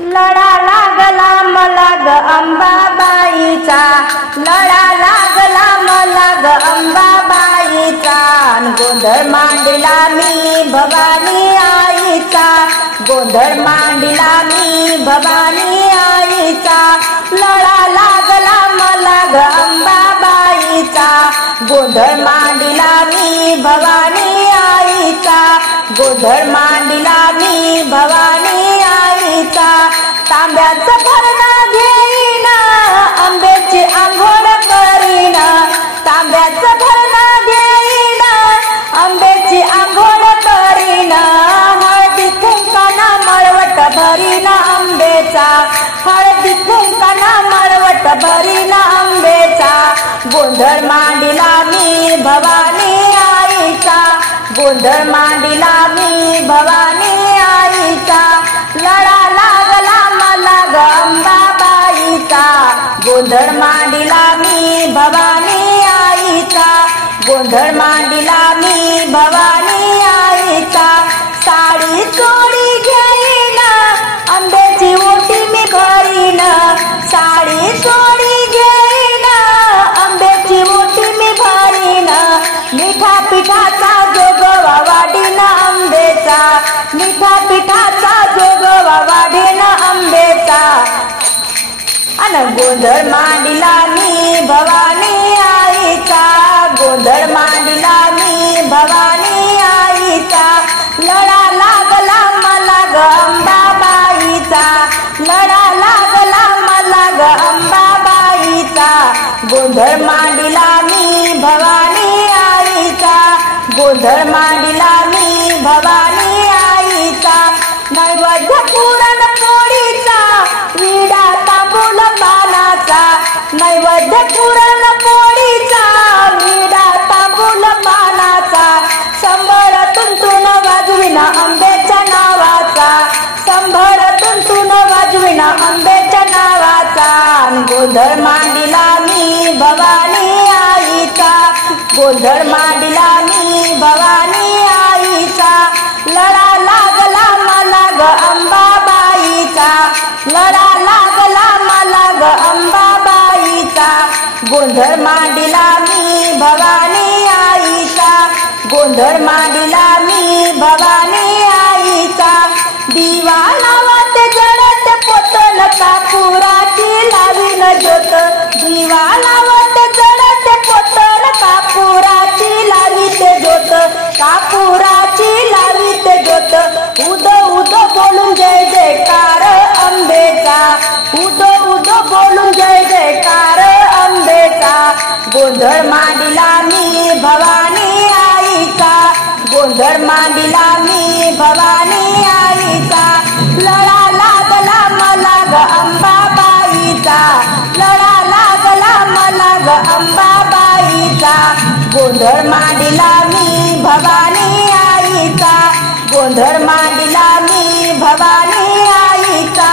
लढा लागला मला ग अंबाबाईचा, लढा लागला मला ग अंबाबाईचा, गोंधळ मांडला मी भवानी आईचा, गोंधळ मांडला मी भवानी आईचा, लढा लागला मला ग अंबाबाईचा, गोंधळ मांडला मी भवानी आईचा, गोंधळ मांडला मी भवानी आईचा, तांब्याचं भरणं घेईन आंब्याची आंघोळ करीन, तांब्याचं भरणं घेईन आंब्याची आंघोळ करीन, हळदी कुंकाना मळवट भरीन आंब्याचा, हळदी कुंकाना मळवट भरीन आंब्याचा, गोंधळ मांडला मी भवानी आईचा, गोंधळ मांडला मी भवानी आईचा, लढा लागला मला ग अंबाबाईचा, गोंधळ मांडला मी भवानी आईचा, गोंधळ मांडला मी भवानी आईचा, साडी चोळी घेईन आंब्याची ओटी मी भरीन, साडी चोळी घेईन आंब्याची ओटी मी भरीन, मिठा पिठाचा जोगवा वाढीन आंब्याचा, मिठा पिठाचा जोगवा वाढीन आंब्याचा, अन गोंधळ मांडला मी भवानी आईचा, गोंधळ मांडला मी भवानी आईचा, लढा लागला मला ग अंबाबाईचा, लढा लागला मला ग अंबाबाईचा, गोंधळ मांडला मी भवानी आईचा, गोंधळ मांडला मी भवानी आईचा, नैवेद्य पुरण पोळीचा, विडा तांबूल पानाचा, नैवेद्य पुरण पोळीचा, विडा तांबूल पानाचा, संभळ तुंतून वाजविन आंब्याच्या नावाचा, संभळ तुंतून वाजविन आंब्याच्या नावाचा, गोंधळ मांडला मी भवानी आईचा, गोंधळ मांडला मी भवानी आईचा, लढा लागला मला ग अंबाबाईचा, लढा लागला मला ग अंबाबाईचा, गोंधळ मांडला मी भवानी आईचा, गोंधळ मांडला मी भवानी आईचा, दिवा लावत जळत पोतन कापुराची लावीन ज्योत, दिवा लावत जळत पोतन कापुराची लावीते ज्योत, कापुराची लावीते ज्योत, उद उद बोलून जय जयकार अंबेचा, उद उद बोलून जय जयकार अंबेचा, गोंधळ मांडला मी भवानी आईचा, गोंधळ मांडला मी भवानी आईचा, लढा लागला मला ग अंबाबाईचा, लढा लागला मला ग अंबाबाईचा, गोंधळ मांडला मी भवानी आईचा, गोंधळ मांडला मी भवानी आईचा,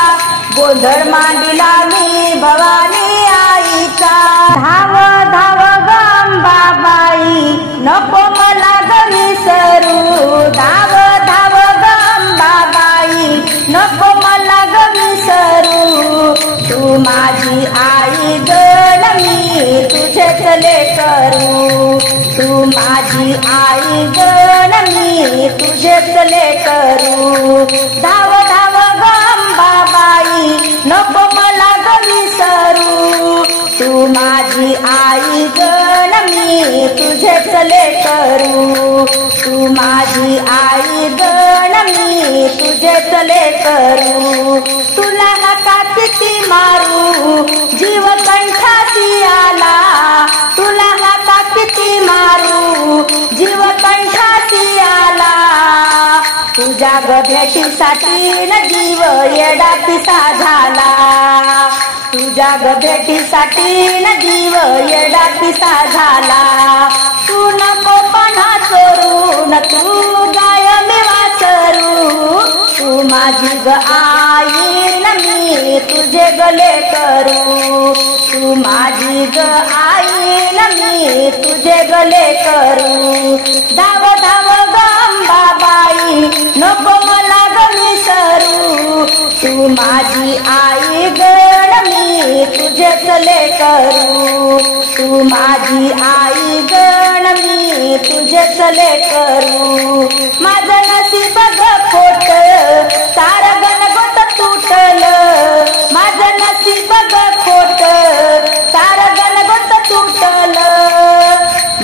गोंधळ मांडला मी भवानी आईचा, धाव धाव ग अंबाबाई नको मला ग विसरू, धाव धाव ग अंबाबाई नको मला ग विसरू, तू माझी आई गण मी तुझेच लेकरू, तू माझी आई गण मी तुझेच लेकरू, धाव धाव ग अंबाबाई नको मला ग विसरू, तू माझी आई गण मी तुझेच लेकरू, तू माझी आई गण मी तुझेच लेकरू, तुला हाका किती मारू जीव कंठासी आला, तुला हाका किती मारू जीव कंठासी आला, तुझ्या ग भेटीसाठी न जीव येडा पिसा झाला, तुझ्या ग भेटीसाठी न जीव येडा पिसा झाला, तू नको पणा चोरून तू गाय मी वासरू, तू माझी ग आई न मी तुझे गले करू, तू माझी ग आई न मी तुझे गले करू, धाव धाव ग अंबाबाई नको मला ग विसरू, तू माझी आई गण मी तुझेच लेकरू, तू माझी आई गण मी तुझेच लेकरू. माझं नशीब ग खोट सारं गणगोत तुटलं, माझं नशीब ग खोट सारं गणगोत तुटलं.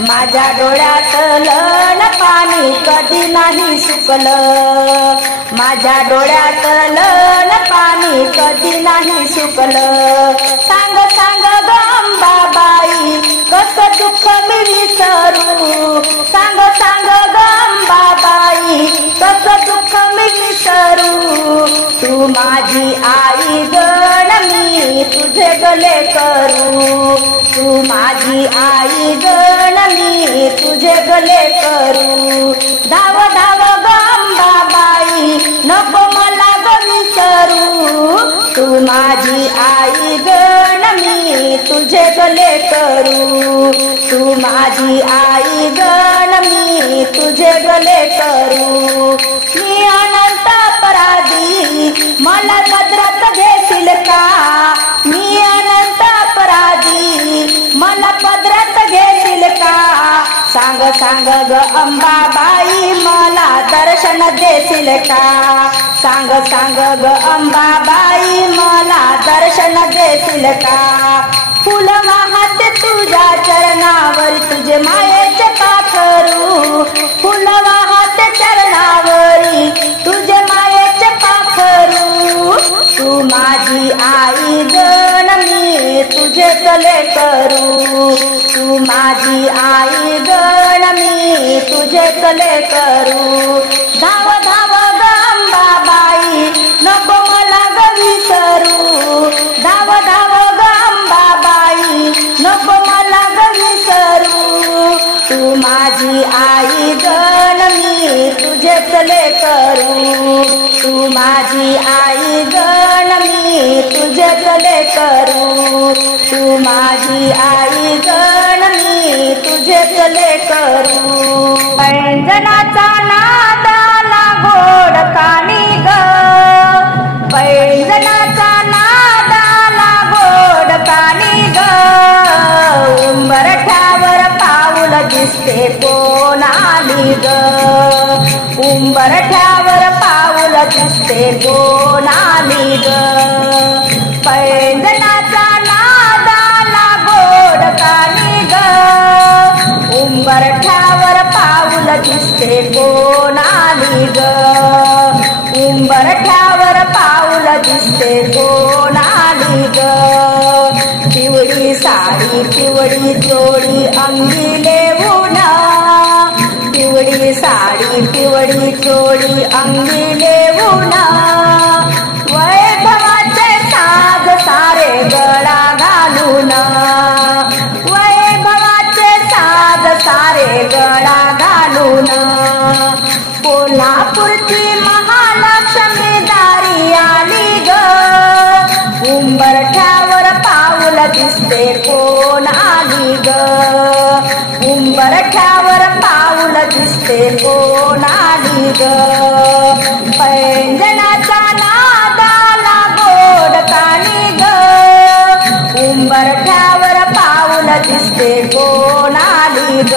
माझ्या डोळ्यातलं पाणी कधी नाही सुकलं, माझ्या डोळ्यातलं पाणी कधी नाही सुकलं. सांग सांग ग अंबाबाई कसं दुःख मी विसरू, सांग सांग ग अंबाबाई कसं दुःख मी विसरू. तू माझी आई गण मी तुझे गले करू, तू माझी आई गण मी तुझे गले करू. धाव धाव ग अंबाबाई नको मला ग विसरू, तू माझी आई गण मी तुझे गले करू, तू माझी आई गण मी तुझे गले करू. मी अनंत अपराधी मला पदरात घेशील का, मी अनंत अपराधी मला पदरात घेशील का. सांग सांग ग अंबाबाई मला दर्शन देशील का, सांग सांग ग अंबाबाई मला दर्शन देशील का. फुल वाहते तुझ्या चरणावर तुझे मायेचे पाखरू, फुल वाहते चरणावरी तुझे मायेचे पाखरू. तू माझी आई गण मी तुझे गले करू, तू माझी आई गण मी तुझे गले करू. धाव धाव ग अंबाबाई नको मला ग विसरू, धाव धाव ग अंबाबाई नको मला ग विसरू. तू माझी आई गण मी तुझे गले करू, तू माझी आई गण मी तुझे गले करू, तू माझी आई गण मी तुझे गले करू. पैंजनाचा नाद आला गोड कानी ग, पैंजनाचा नाद आला गोड कानी ग. उंबरठ्यावर पाऊल दिसते कोण आली ग, उंबरठ्यावर पाऊल दिसते कोण आली ग. पैंजनाचा नाद आला गोड कानी ग, उंबरठ्यावर पाऊल दिसते कोण आली ग, उंबरठ्यावर पाऊल दिसते कोण आली ग. पिवळी साडी पिवळी चोळी अंगी लेऊन, पिवळी साडी पिवळी चोळी अंगी लेऊन. वैभवाचे साज सारे गळा घालून, वैभवाचे साज सारे गळा घालून. कोल्हापूरची महालक्ष्मी दारी आली ग, उंबरठ्यावर पाऊल दिसते कोण आली ग, उंबरठ्यावर पाऊल दिसते कोण आली ग. पैंजनाचा नाद आला गोड कानी ग, उंबरठ्यावर पाऊल दिसते कोण आली ग,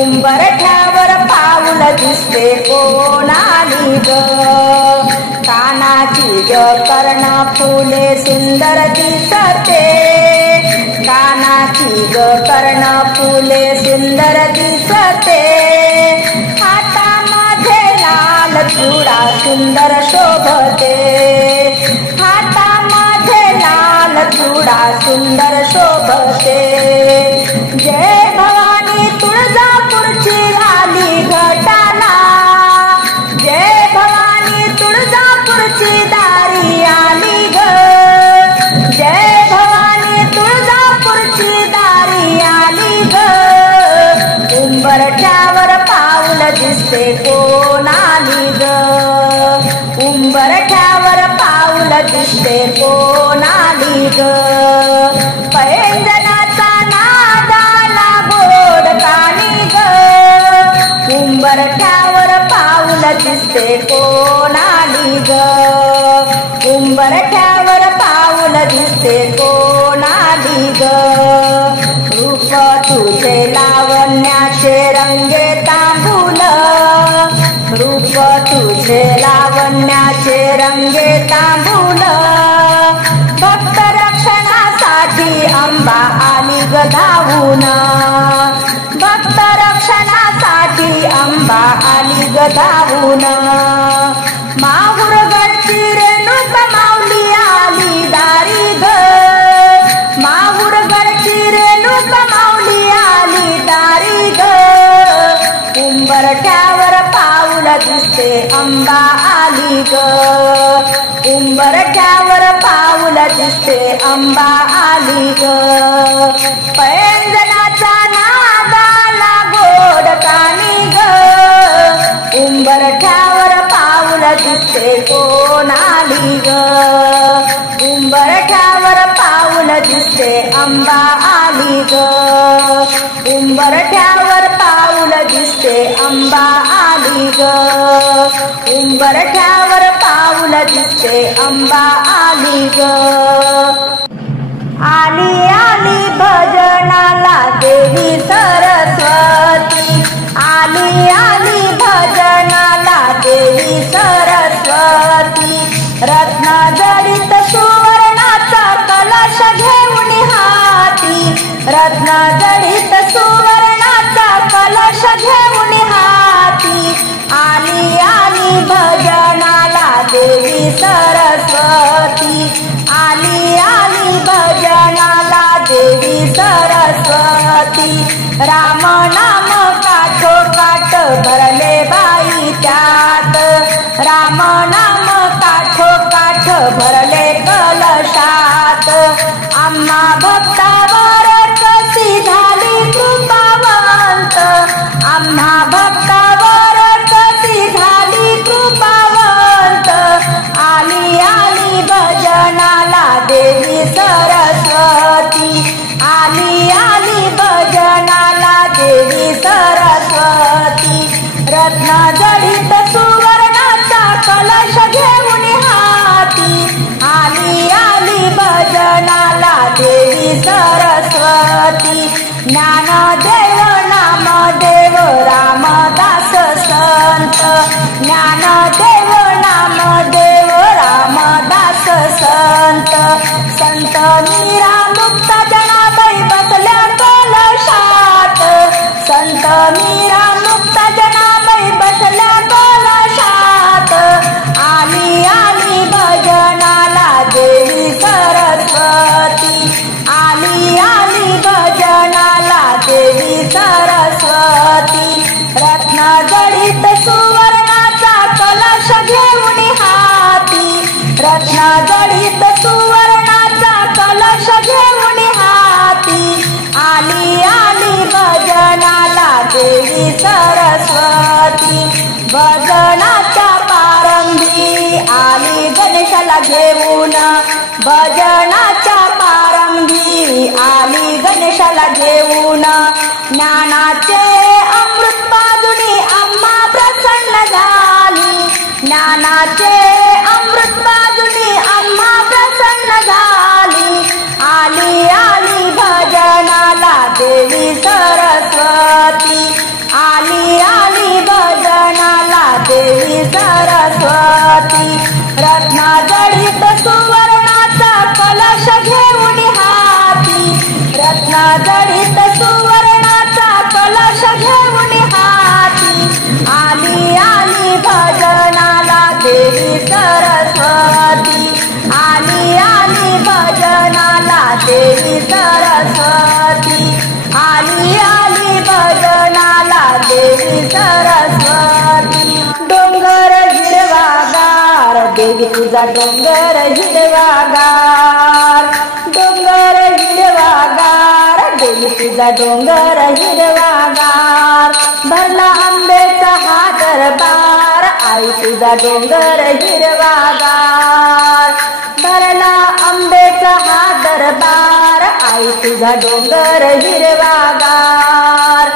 उंबरठ्यावर पाऊल दिसते कोण आली ग. कानाची ग कर्ण फुले सुंदर दिसते, कानाची ग कर्ण फुले सुंदर दिसते. हातामध्ये लाल चुडा सुंदर शोभते, हातामध्ये लाल चुडा सुंदर शोभते. जय भवानी तुळजापूरची आली घटाला, जय भवानी तुळजापूरची दारी आली ग, जय भवानी तुळजापूरची दारी आली ग. उंबरठ्यावर पाऊल दिसते कोण आली ग, उंबरठ्यावर पाऊल दिसते कोण आली ग. पैंजनाचा नाद आला गोड कानी ग, उंबरठ्यावर पाऊल दिसते कोण आली ग. उंबरठ्यावर पाऊल दिसते कोणाली ग रूप तुझे लावण्याचे रंगे तांबूल रूप तुझे लावण्याचे रंगे तांबूल भक्त रक्षणासाठी अंबा आली ग धावून भक्त रक्षणासाठी अंबा आली ग धावून माहुर गडची रेणुका माऊली आली दारी ग माहुर गडची रेणुका माऊली आली दारी ग उंबरठ्यावर पाऊल दिसते अंबा आली ग उंबरठ्यावर पाऊल दिसते अंबा आली ग पैंजनाचा नादाला गोड कानी ग उंबरठ्यावर पाऊल दिसते कोण आली ग उंबरठ्यावर पाऊल दिसते अंबा आली ग उंबरठ्यावर पाऊल दिसते अंबा आली ग उंबरठ्यावर पाऊल दिसते अंबा आली ग आली आली भजनाला देवी सरस्वती आली आली भजनाला देवी सरस्वती रत्न जडित सुवर्णाचा कलश घेऊन हाती रत्न जडित सुवर्णाचा कलश घेऊन हाती आली आली भजनाला देवी सरस्वती आली आली भजनाला देवी सरस्वती राम नाम काठोकाठ भरले बाई त्यात राम नाम काठोकाठ भरले कलशात आम्हा भक्तावर कशी झाली कृपावंत आम्हा भक्तावर कशी झाली कृपावंत आली आली भजनाला देवी सरस्वती आली आली भजनाला देवी सरस्वती रत्न जडित सुवर्णाचा कलश घेऊन हाती आली आली भजनाला देवी सरस्वती ज्ञानदेव नामदेव रामदास संत ज्ञानदेव नामदेव रामदास संत संत मीरा मुक्त जनाबाई बसल्या कलशात संत मीरा मुक्त जनाबाई बसल्या कलशात आली आली भजनाला देवी सरस्वती आली आली भजनाला देवी सरस्वती रत्न जडित सुवर्णाचा कलश घेऊन हाती रत्न जडित सुवर्णाचा कलश घेऊन हाती आली आली भजनाला देवी सरस्वती भजनाच्या पारंभी आली गणेशाला घेऊन भजनाच्या पारंभी आली गणेशाला घेऊन ज्ञानाचे अमृत पाजुनी आम्हा प्रसन्न झाली ज्ञानाचे अमृत पाजुनी आम्हा प्रसन्न झाली आली आली भजनाला देवी सरस्वती आली आली भजनाला देवी सरस्वती रत्न जडित सुवर्णाचा कलश घेऊन हाती रत्न जडित सुवर्णाचा कलश घेऊन हाती आली आली भजनाला देवी सरस्वती आली आली भजनाला देवी सरस्वती आली आली भजनाला देवी सरस्वती डोंगर हिरवागार देवी तुझा डोंगर हिरवागार डोंगर हिरवागार देवी तुझा डोंगर हिरवागार भरला आंब्याचा हा दरबार आई तुझा डोंगर हिरवागार भरला आंब्याचा हा दरबार आई तुझा डोंगर हिरवागार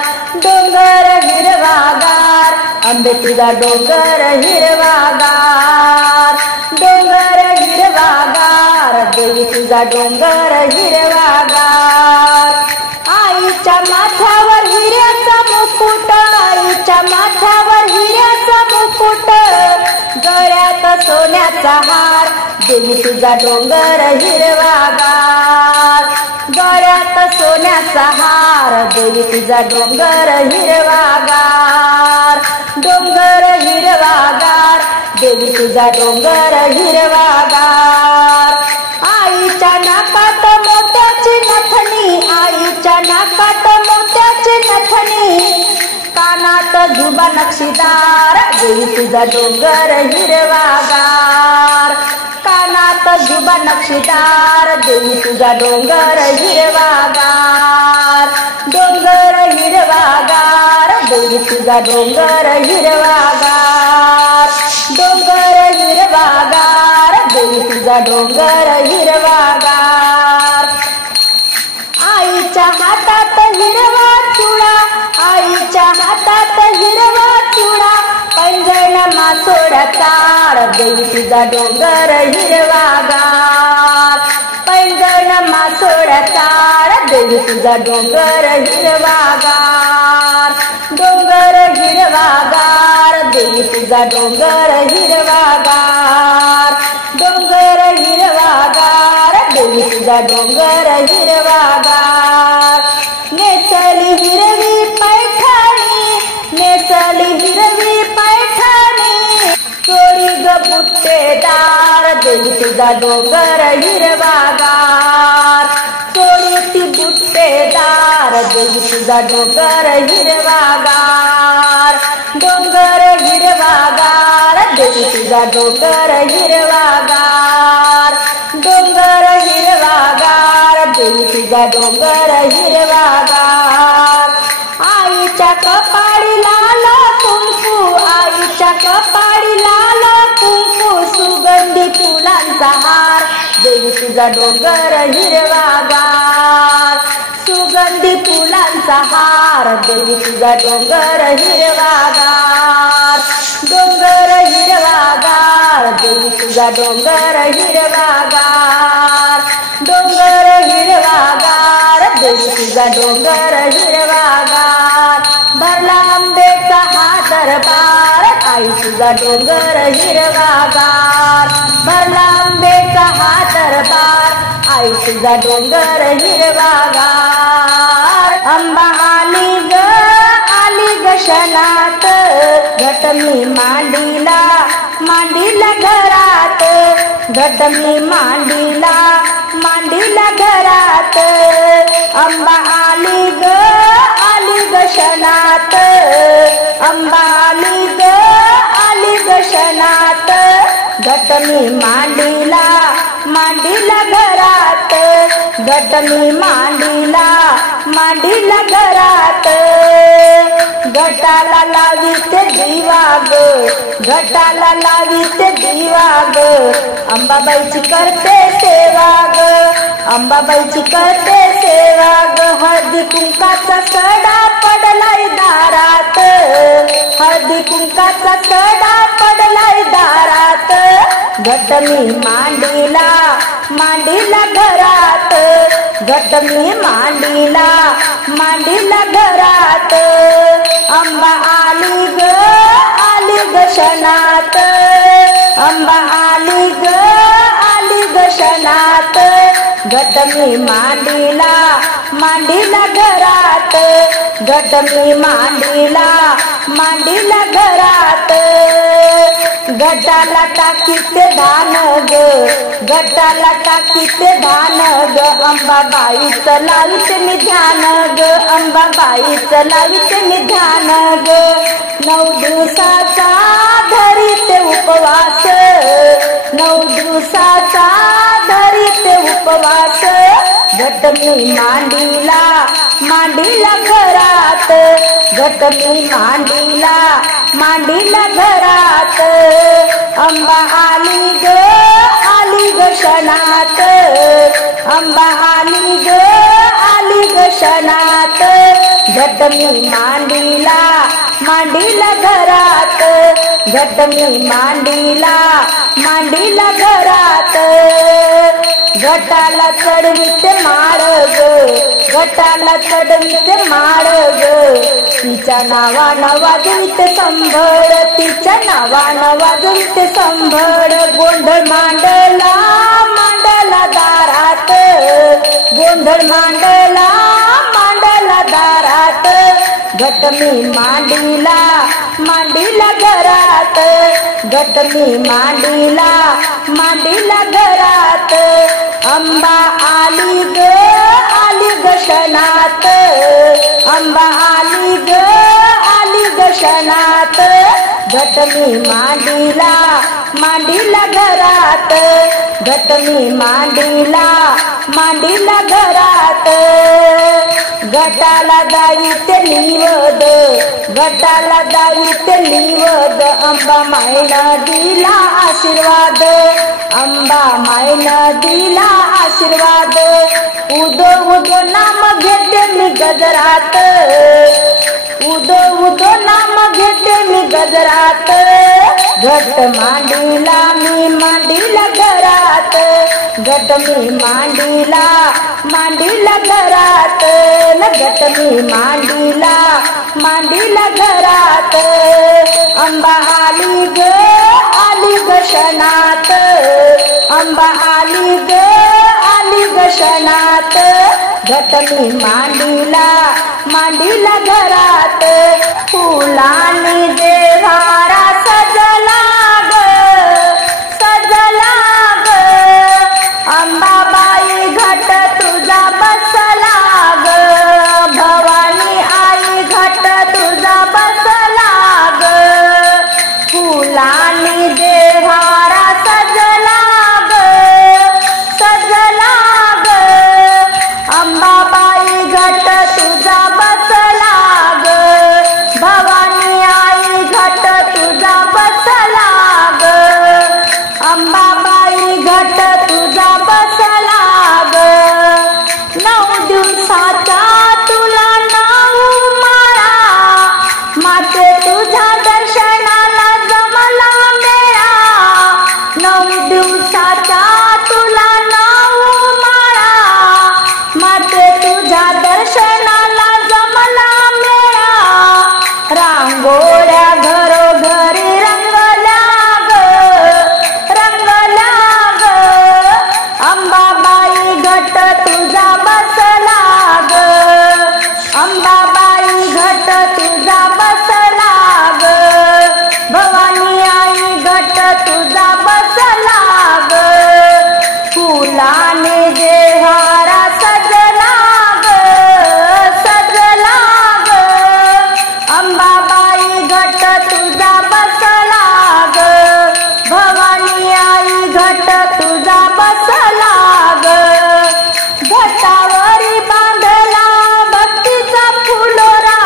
डोंगर हिरवागार आंबे तुझा डोंगर हिरवागार डोंगर हिरवा देवी तुझा डोंगर हिरवागार. आईच्या माथ्यावर हिऱ्याचा मुकुट, आईच्या माथ्यावर हिऱ्याचा मुकुट, गळ्यात सोन्याचा हार, देवी तुझा डोंगर हिरवागार. गळ्यात सोन्याचा हार, देवी तुझा डोंगर हिरवागार. डोंगर हिरवागार, देवी तुझा डोंगर हिरवागार. आईच्या नाकात मोत्याची नथनी, आईच्या नाकात मोत्याची नथनी, कानात झुबा नक्षीदार, देवी तुझा डोंगर हिरवागार. कानात झुबा नक्षीदार, देवी तुझा डोंगर हिरवागार. डोंगर हिरवागार, देवी तुझा डोंगर हिरवागार. डोंगर हिरवागार, देवी तुझा डोंगर हिरवागार. आईच्या हातात हिरवा चुडा, आईच्या हातात हिरवा चुडा, पैंजण मासोड्या तार, देवी तुझा डोंगर हिरवागार. पैंजण मासोड्या तार, देवी तुझा डोंगर हिरवागार. डोंगर हिरवागार, देवी तुझा डोंगर हिरवागार. डोंगर हिरवागार, देवी तुझा डोंगर हिरवागार. नेसली हिरवी पैठणी, नेसली हिरवी पैठणी, चोळी ग बुट्टेदार, देवी तुझा डोंगर हिरवागार. चोळी ती बुट्टेदार, देवी तुझा डोंगर हिरवागार. डोंगर हिरवागार, देवी तुझा डोंगर हिरवागार. डोंगर हिरवागार, देवी तुझा डोंगर हिरवागार. आईच्या कपाळी लाल कुंकू, आईच्या कपाळी लाल कुंकू, सुगंधी फुलांचा हार, देवी तुझा डोंगर हिरवागार. सुगंधी फुलांचा हार, देवी तुझा डोंगर हिरवागार. डोंगर हिरवागार, देवी तुझा डोंगर हिरवागार. डोंगर हिरवागार, देवी तुझा डोंगर हिरवागार. भरला आंबेचा हा दरबार, आई तुझा डोंगर हिरवागार. भरला आंबेचा हा दरबार, आई तुझा डोंगर हिरवागार. अंबा आली ग, आली ग शनात, घट मी मांडीला, मांडीला घरात, घट मी मांडीला, मांडीला घरात. अंबा आली ग, आली ग शनात, अंबा आली ग, आली ग शनात, घट मी मांडीला, मांडीला घरात, घट मी मांडीला, मांडीला घरात. घटाला लावीते दिवा ग, घटाला लावीते दिवा ग, अंबाबाईची करते सेवा ग, अंबाबाईची करते सेवा ग. हळदी कुंकाचा सडा पडलाय दारात, हळदी कुंकाचा सडा पडलाय दारात, घट मी मांडीला, मांडीला घरात, घट मी मांडीला, मांडीला घरात. अंबा आली ग, आली ग शनात, अंबा आली ग, आली ग शनात, घट मी मांडीला, मांडीला घरात, घट मी मांडीला, मांडीला घरात. घटाला टाकीते धान ग, घटाला टाकीते धान ग, अंबाबाईचं लाविते मी ध्यान ग, अंबाबाईचं लाविते मी ध्यान ग. 9 दिवसाचा धरीते उपवास, 9 दिवसाचा धरीते उपवास, घट मी मांडीला, मांडीला घरात, घट मी मांडीला, मांडीला घरात. अंबा आली ग, आली ग शनात, अंबा आली ग, आली ग शनात, घट मी मांडीला, मांडीला घरात, घट मी मांडीला, मांडीला घरात. घटाला चढविते माळ ग, घटाला चढविते माळ ग, तिच्या नावानं वाजविते संभळ, तिच्या नावानं वाजविते संभळ. गोंधळ मांडला मांडला दारात, गोंधळ मांडला मांडला दारात, घट मी मांडीला मांडीला घरात, घट मी मांडीला मांडीला घरात. अंबा आली ग आली ग क्षणात, अंबा आली ग आली ग क्षणात, घट मी मांडीला मांडीला घरात, घट मी मांडीला मांडीला घरात. घटाला दाविते निवद, घटाला दाविते निवद, अंबा मायनं दिला आशीर्वाद, अंबा मायनं दिला आशीर्वाद. उदो उदो नाम घेते मी गजरात, उदो उदो नाम घेते मी गजरात, घट मांडीला मी मांडीला घरात, घट मी मांडीला मांडीला घरात, घट मी मांडीला मांडीला घरात. अंबा आली ग आली ग क्षणात, अंबा आली ग आली ग क्षणात, घट मी मांडीला मांडीला घरात. फुलांनी देव्हारा सजला ग सजला ग, अंबाबाई घट तुझा बसला ग, भवानी आई घट तुझा बसला ग. फुलांनी देव्हारा सजला ग सजला ग, अंबाबाई घट तुझा बसला ग, भवानी आई घट तुझा बसला ग, अंबाबाई घट तुझा बसला ग. 9 दिवसाचा तुला 9 माळा, माते तुझ्या दर्शनाला जमला मेळा. 9 दिवसाचा तुला 9 माळा, माते तुझ्या दर्शनाला जमला मेळा. रांगोळ्या घरोघरी रंगल्या ग रंगल्या ग, अंबाबाई घट तुझा बसला ग, अंबाबाई घट तुझा बसला ग, भवानी आई घट तुझा बसला ग. फुलाने देव्हारा सजला ग सजला ग, अंबाबाई घट तुझा बसला ग, भवानी आई घट तुझा बसला ग. घटावरी बांधला भक्तीचा फुलोरा,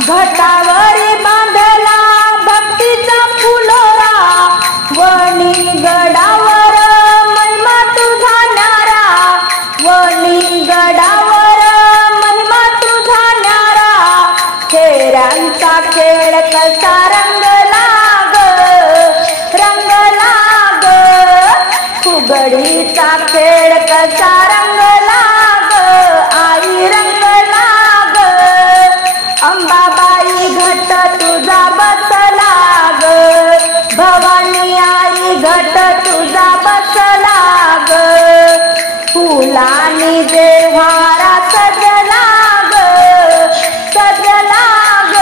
घटावरी बांधला भक्तीचा फुलोरा, वणी गडावर महिमा तुझा न्यारा, वणी गडावर महिमा तुझा न्यारा. खेळांचा खेळ कसा रंगला ग रंगला ग, फुगडीचा खेळ कसा रंगला ग, आई रंगला ग. अंबाबाई घट तुझा बसला ग, भवानी आई घट तुझा बसला ग. फुलांनी देव्हारा सजला ग सजला ग,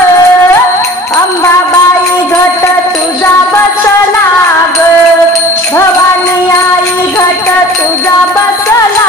अंबाबाई घट तुझा बसला ग, भवानी आई घट तुझा बसला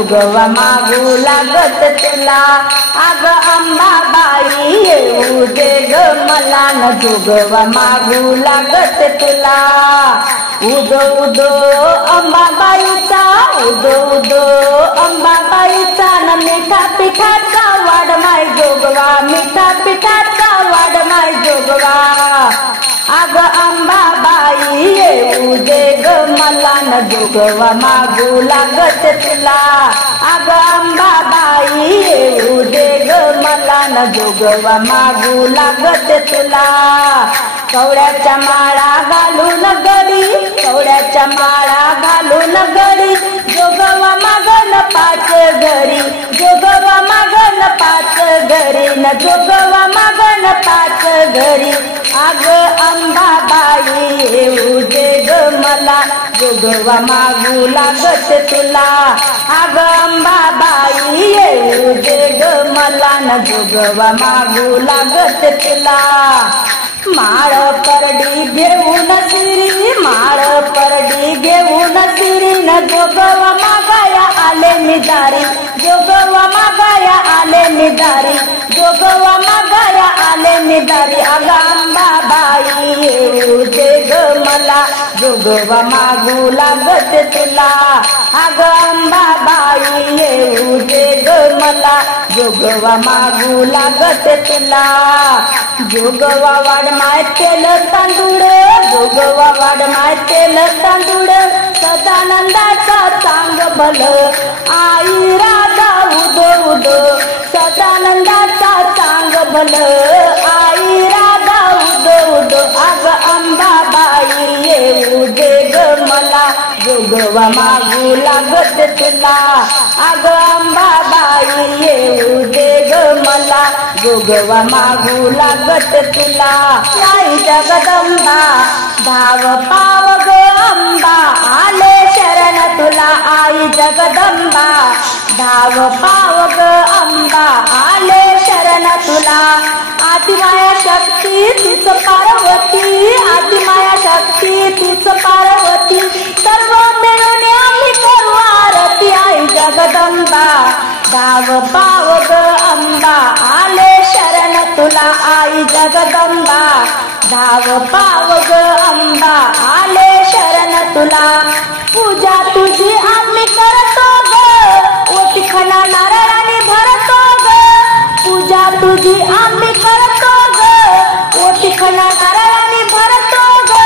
जोगवा मागू लागत तुला. अग अंबाबाई येऊ दे ग मला न जोगवा मागू लागत तुला. उदो उदो अंबाबाईचा उदो उदो अंबाबाईचा न मिठा पिठाचा वाढ माय जोगवा मिठा पिठाचा वाढ माय जोगवा. अग अंबाबाई येऊ दे ग मला न जोगवा मागू लागत तुला. अग अंबाबाई येऊ दे ग मला न जोगवा मागू लागत तुला. कवड्याच्या माळा घालून गडी कवड्याच्या माळा घालून गडी जोगवा मागन पाच घरी जोगवा मागन पाच घरी न जोगवा मागन पाच घरी. अग अंबाबाई येऊ दे ग मला जोगवा मागू लागत तुला. अग अंबाबाई येऊ दे ग मला न जोगवा मागू लागत तुला. माळ परडी घेऊन सिरी माळ परडी घेऊन सिरी न जोगवा मागाया आले मी दारी जोगवा मागाया आले मी दारी जोगवा मागाया आले मी दारी. अग अंबाबाई येऊ दे ग मला जोगवा मागू लागत तुला. अग अंबाबाई येऊ दे ग मला जोगवा मागू लागत तुला. जोगवा वाढ माय तेल तांदूळ जोगवा वाढ माय तेल तांदूळ सदानंदाचा चांग भल आई राधा उदो उदो सदानंदाचा चांग भल आई राधा उदो उदो. अग अंबाबाई येऊ दे ग मला जोगवा मागू लागत तुला. अग अंबाबाई येऊ दे ग मला जोगवा मागू लागत तुला. आई जगदंबा धाव पाव ग अंबा आले शरण तुला. आई जगदंबा धाव पाव ग अंबा आले शरण तुला. आदिमाया शक्ती तूच पार्वती आदिमाया शक्ती तूच पार्वती सर्व मिळून आम्ही करू आरती. आई जगदंबा धाव पाव ग अंबा आले शरण तुला. आई जगदंबा धाव पाव ग अंबा आले शरण तुला. पूजा तुझी आम्ही करतो ग ओटी खणा नारळाने भरतो ग पूजा तुझी आम्ही करतो ग ओटी खणा नारळाने भरतो ग.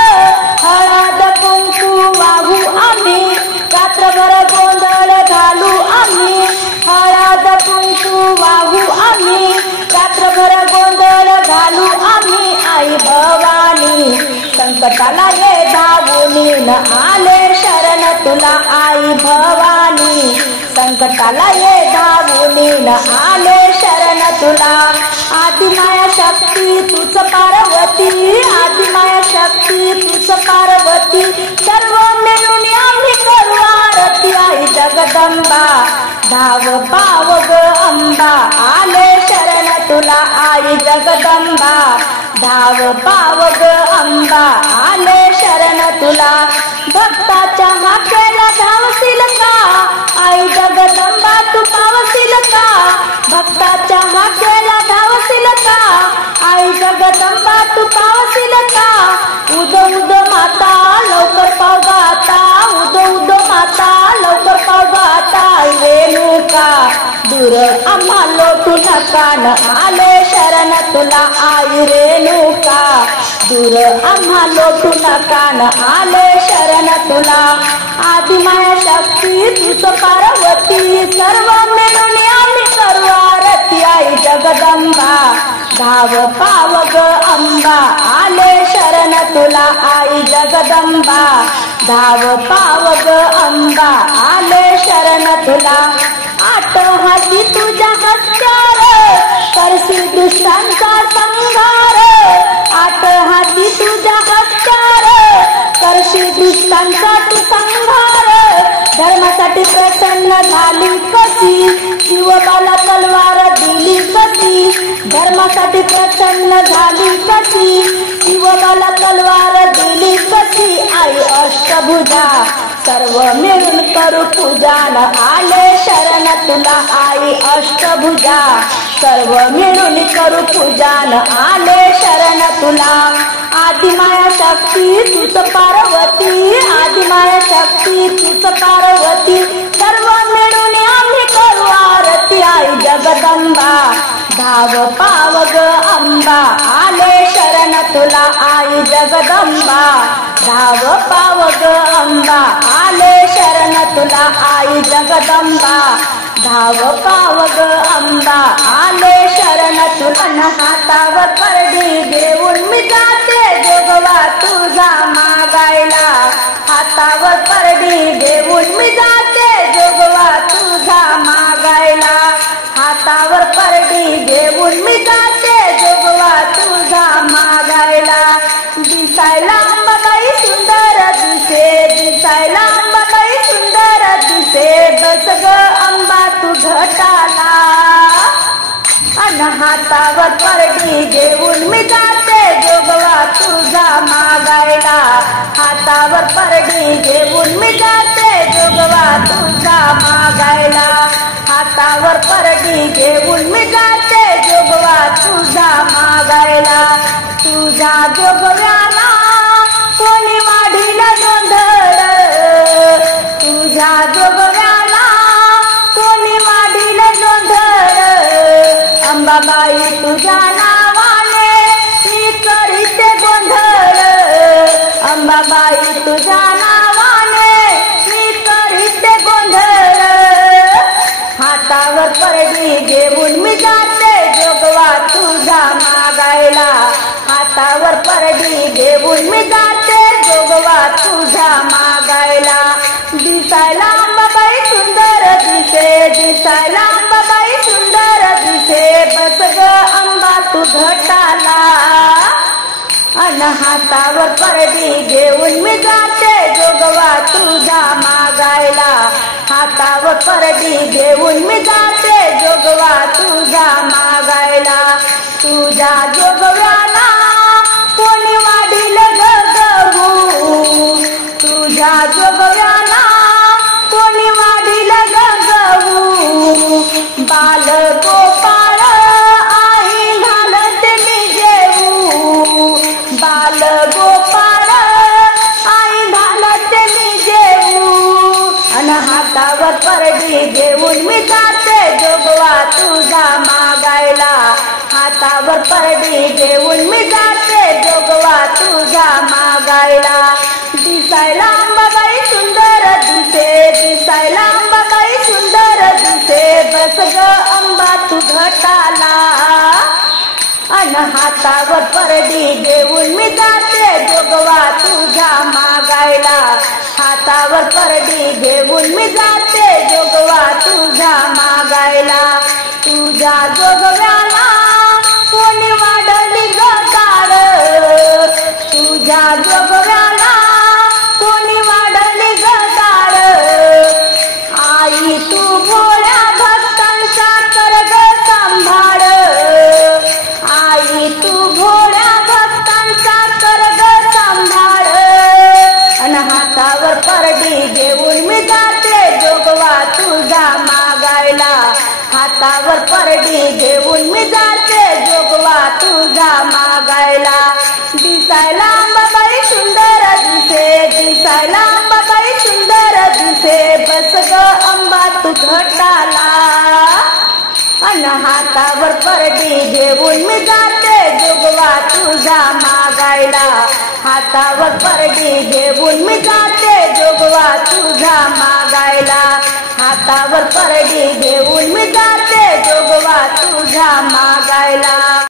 हळद कुंकू वाहू आम्ही रात्रभर गोंधळ घालू आम्ही हळद कुंकू वाहू आम्ही रात्रभर गोंधळ घालू आम्ही. आई भवानी संकटाला ये धावूनी न आले शरण तुला. आई भवानी संकटाला ये धावूनी न आले शरण तुला. आदिमाया शक्ती तूच पार्वती आदिमाया शक्ती तूच पार्वती सर्व मिळून आम्ही करू आरती. आई जगदंबा धाव पाव ग अंबा आले शरण तुला. आई जगदंबा धाव पाव ग अंबा आले शरण तुला. भक्ताच्या हाकेला धावशील का आई जगदंबा तू पावशील का भक्ताच्या हाकेला धावशील का आई जगदंबा तू पावशील का. उदो उदो माता लवकर पाव गाता उदो उदो माता लवकर पाव गाता. रेणुका दूर आम्हा लोटू नका न आले शरण तुला. आई रेणुका दूर आम्हा लोटू नका न आले शरण तुला. आदिमाया शक्ती तूच पार्वती सर्व मिळून आम्ही करू आरती. आई जगदंबा धाव पाव ग अंबा आले शरण तुला. आई जगदंबा धाव पाव ग अंबा आले शरण तुला. आठ हाती तुझ्या हत्यार करशी दुष्टांचा संहार आठ हाती तुझ्या हत्यार करशी दुष्टांचा तू संहार. धर्मासाठी प्रसन्न झाली कशी शिवबाला तलवार दिली कशी धर्मासाठी प्रसन्न झाली कशी शिवबाला तलवार दिली कशी. आई अष्टभुजा सर्व मिळून करू पूजान आले शरण तुला आई अष्टभुजा सर्व मिळून करू पूजान आले शरण तुला आदिमाया शक्ती तूच पार्वती आदिमाया शक्ती तूच पार्वती सर्व मिळून आम्ही करू आरती आई जगदंबा धाव पाव ग अंबा आले शरण तुला आई जगदंबा धाव पाव ग अंबा आले शरण तुला आई जगदंबा धाव पाव ग अंबा आले शरण तुला हातावर परडी घेऊन मी जाते जोगवा तुझा मागायला हातावर परडी घेऊन मी जाते जोगवा तुझा मागायला हातावर परडी घेऊन मी जाते जोगवा तुझा मागायला दिसायला अंबाबाई सुंदर दिसे दिसायला अंबाबाई सुंदर दिसे बस ग अंबा तू घटाला अन हातावर परडी घेऊन मी जाते जोगवा तुझा मागायला हातावर परडी घेऊन मी जाते जोगवा तुझा मागायला हातावर परडी घेऊन मी जाते जोगवा तुझा मागायला तुझा जोगव्याला कोणी वाढीला गोंधळ तुझ्या जोगव्याला कोणी वाढीला गोंधळ अंबाबाई तुझ्या नावाने मी करीते गोंधळ अंबाबाई तुझ्या नावाने मी करीते गोंधळ हातावर परडी घेऊन मी जाते जोगवा तुझा मागायला हातावर परडी घेऊन मी जाते जोगवा तुझा मागायला दिसायला अंबाबाई सुंदर दिसे दिसायला अंबाबाई सुंदर दिसे बस ग अंबा तू घटाला अन हातावर परडी घेऊन मी जाते जोगवा तुझा मागायला हातावर परडी घेऊन मी जाते जोगवा तुझा मागायला तुझ्या जोगव्याला कोणी वाढील गगवू तुझ्या जोगव्याला कोणी वाढील गगवू बाल गोपाळ आई घालते मी जेवू बाल गोपाळ आई घालते मी जेवू अन हातावर परडी घेऊन मी जाते जोगवा तुझा मागायला हातावर परडी घेऊन मी जाते जोगवा तुझा मागायला दिसायला अंबाबाई सुंदर दिसे दिसायला अंबाबाई सुंदर दिसे बस ग अंबा तू घटाला अन हातावर परडी घेऊन मी जाते जोगवा तुझा मागायला हातावर परडी घेऊन मी जाते जोगवा तुझा मागायला तुझ्या जोगव्याला कोणी वाढली गटाळ तुझ्या जोगव्याला कोणी वाढली गटाळ आई तू भोळ्या भक्तांचा कर ग सांभाळ आई तू भोळ्या भक्तांचा कर ग सांभाळ अन हातावर परडी घेऊन मी जाते जोगवा तुझा मागायला हातावर परडी घेऊन मी जाते जोगवा तुझा मागायला दिसायला अंबाबाई सुंदर दिसे दिसायला अंबाबाई सुंदर दिसे बस ग अंबा तू घटाला अन हातावर परडी घेऊन मी जाते जोगवा तुझा मागायला हातावर परडी घेऊन मी जाते जोगवा तुझा मागायला हातावर परडी घेऊन मी जाते जोगवा तुझा मागायला